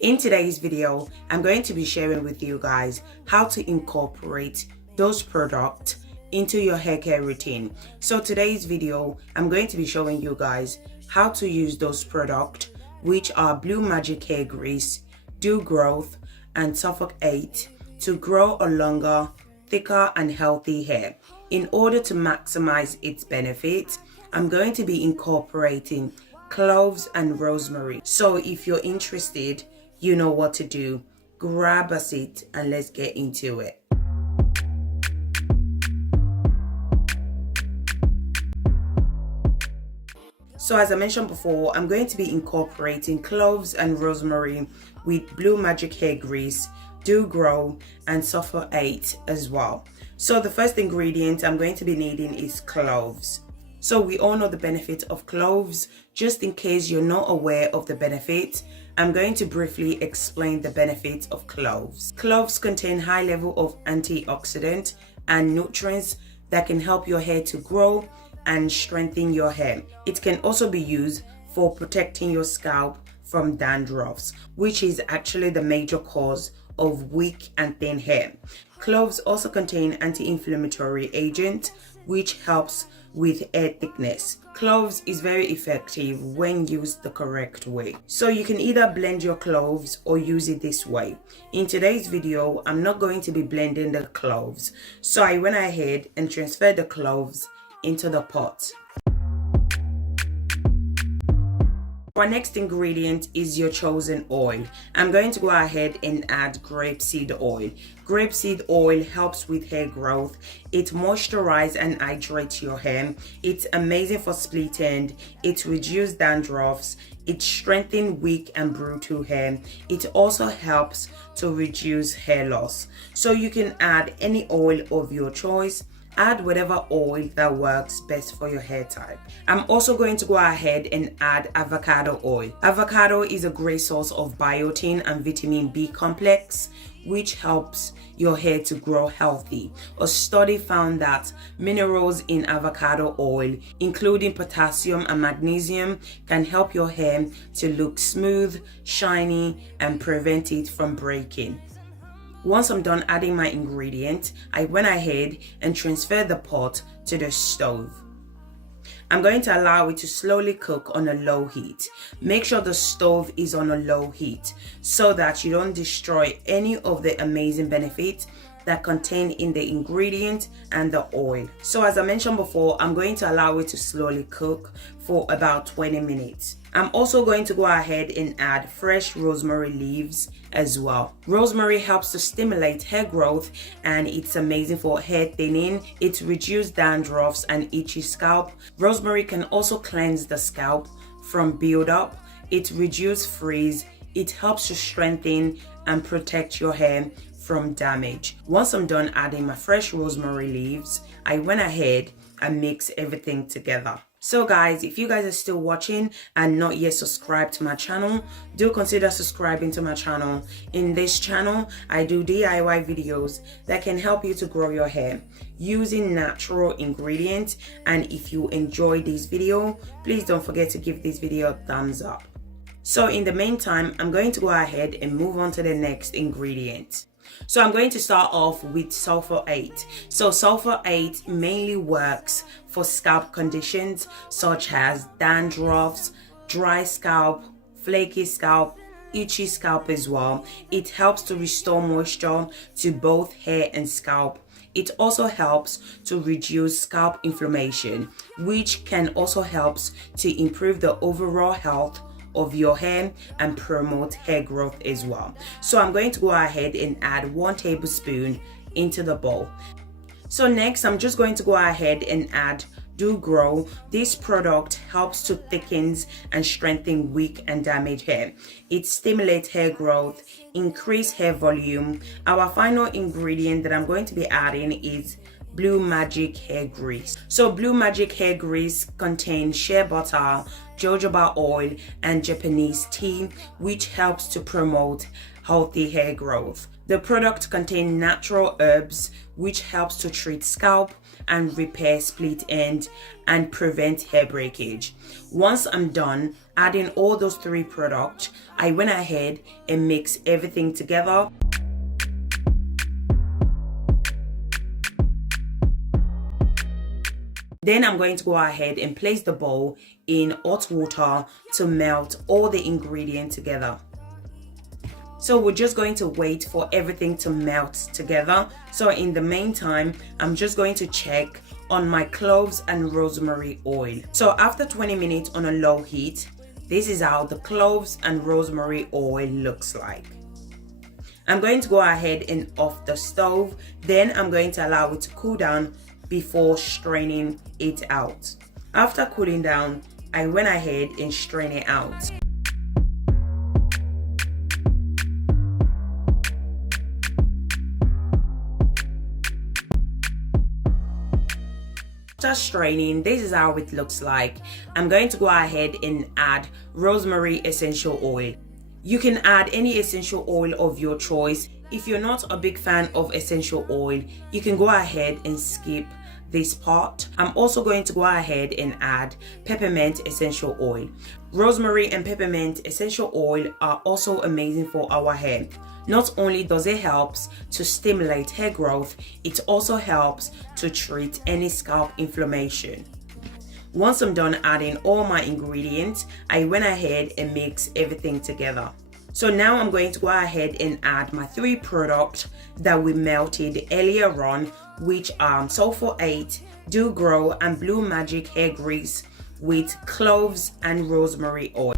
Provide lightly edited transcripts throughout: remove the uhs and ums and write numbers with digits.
In today's video, I'm going to be sharing with you guys how to incorporate those products into your hair care routine. So today's video, I'm going to be showing you guys how to use those products, which are BlueMagic hair grease, Dew Growth, and Suffolk 8 to grow a longer, thicker and healthy hair. In order to maximize its benefits, I'm going to be incorporating cloves and rosemary. So if you're interested, you know what to do. Grab a seat and let's get into it. So as I mentioned before, I'm going to be incorporating cloves and rosemary with BlueMagic hair grease, Dew Grow, and Suffolk 8 as well. So the first ingredient I'm going to be needing is cloves. So we all know the benefit of cloves. Just in case you're not aware of the benefit, I'm going to briefly explain the benefits of cloves. Cloves contain high level of antioxidant and nutrients that can help your hair to grow and strengthen your hair. It can also be used for protecting your scalp from dandruffs, which is actually the major cause of weak and thin hair. Cloves also contain anti-inflammatory agent, which helps with hair thickness. Cloves is very effective when used the correct way. So you can either blend your cloves or use it this way. In today's video, I'm not going to be blending the cloves. So I went ahead and transferred the cloves into the pot. Our next ingredient is your chosen oil. I'm going to go ahead and add grapeseed oil. Grapeseed oil helps with hair growth. It moisturizes and hydrates your hair. It's amazing for split end. It reduces dandruffs. It strengthens weak and brittle hair. It also helps to reduce hair loss. So you can add any oil of your choice. Add whatever oil that works best for your hair type. I'm also going to go ahead and add avocado oil. Avocado is a great source of biotin and vitamin B complex, which helps your hair to grow healthy. A study found that minerals in avocado oil, including potassium and magnesium, can help your hair to look smooth, shiny, and prevent it from breaking. Once I'm done adding my ingredient, I went ahead and transferred the pot to the stove. I'm going to allow it to slowly cook on a low heat. Make sure the stove is on a low heat so that you don't destroy any of the amazing benefits that contain in the ingredient and the oil. So as I mentioned before, I'm going to allow it to slowly cook for about 20 minutes. I'm also going to go ahead and add fresh rosemary leaves as well. Rosemary helps to stimulate hair growth and it's amazing for hair thinning. It reduces dandruffs and itchy scalp. Rosemary can also cleanse the scalp from buildup. It reduces frizz. It helps to strengthen and protect your hair from damage. Once I'm done adding my fresh rosemary leaves, I went ahead and mixed everything together. So guys, if you guys are still watching and not yet subscribed to my channel, do consider subscribing to my channel. In this channel, I do DIY videos that can help you to grow your hair using natural ingredients. And if you enjoy this video, please don't forget to give this video a thumbs up. So in the meantime, I'm going to go ahead and move on to the next ingredient. So I'm going to start off with Suffolk 8. So Suffolk 8 mainly works for scalp conditions such as dandruffs, dry scalp, flaky scalp, itchy scalp as well. It helps to restore moisture to both hair and scalp. It also helps to reduce scalp inflammation, which can also help to improve the overall health of your hair and promote hair growth as well. So I'm going to go ahead and add 1 tablespoon into the bowl. So next I'm just going to go ahead and add Dew Grow. This product helps to thicken and strengthen weak and damaged hair. It stimulates hair growth, increase hair volume. Our final ingredient that I'm going to be adding is BlueMagic hair grease. So BlueMagic hair grease contains shea butter, jojoba oil, and Japanese tea, which helps to promote healthy hair growth. The product contains natural herbs, which helps to treat scalp and repair split end and prevent hair breakage. Once I'm done, adding all those 3 products, I went ahead and mixed everything together. Then I'm going to go ahead and place the bowl in hot water to melt all the ingredients together. So we're just going to wait for everything to melt together. So in the meantime, I'm just going to check on my cloves and rosemary oil. So after 20 minutes on a low heat, this is how the cloves and rosemary oil looks like. I'm going to go ahead and off the stove. Then I'm going to allow it to cool down before straining it out. After cooling down, I went ahead and strained it out. After straining, this is how it looks like. I'm going to go ahead and add rosemary essential oil. You can add any essential oil of your choice. If you're not a big fan of essential oil, you can go ahead and skip this part. I'm also going to go ahead and add peppermint essential oil. Rosemary and peppermint essential oil are also amazing for our hair. Not only does it help to stimulate hair growth, it also helps to treat any scalp inflammation. Once I'm done adding all my ingredients, I went ahead and mixed everything together. So now I'm going to go ahead and add my 3 products that we melted earlier on, which are Sulfur 8, Do Grow, and BlueMagic hair grease with cloves and rosemary oil.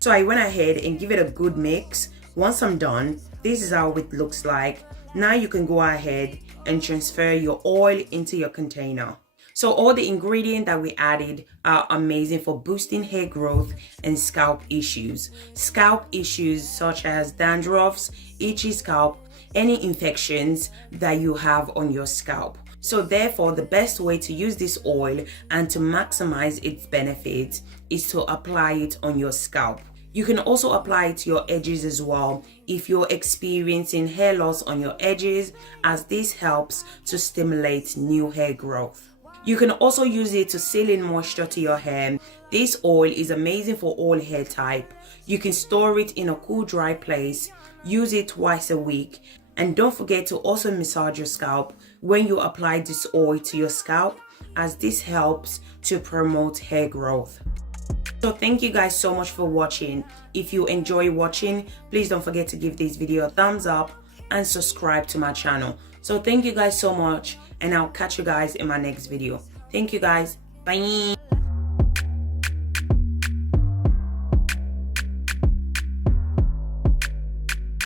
So I went ahead and give it a good mix. Once I'm done, this is how it looks like. Now you can go ahead and transfer your oil into your container. So all the ingredients that we added are amazing for boosting hair growth and scalp issues. Scalp issues such as dandruffs, itchy scalp, any infections that you have on your scalp. So therefore, the best way to use this oil and to maximize its benefits is to apply it on your scalp. You can also apply it to your edges as well if you're experiencing hair loss on your edges, as this helps to stimulate new hair growth. You can also use it to seal in moisture to your hair. This oil is amazing for all hair type. You can store it in a cool, dry place. Use it twice a week. And don't forget to also massage your scalp when you apply this oil to your scalp, as this helps to promote hair growth. So thank you guys so much for watching. If you enjoy watching, please don't forget to give this video a thumbs up and subscribe to my channel. So thank you guys so much, and I'll catch you guys in my next video. Thank you guys. Bye.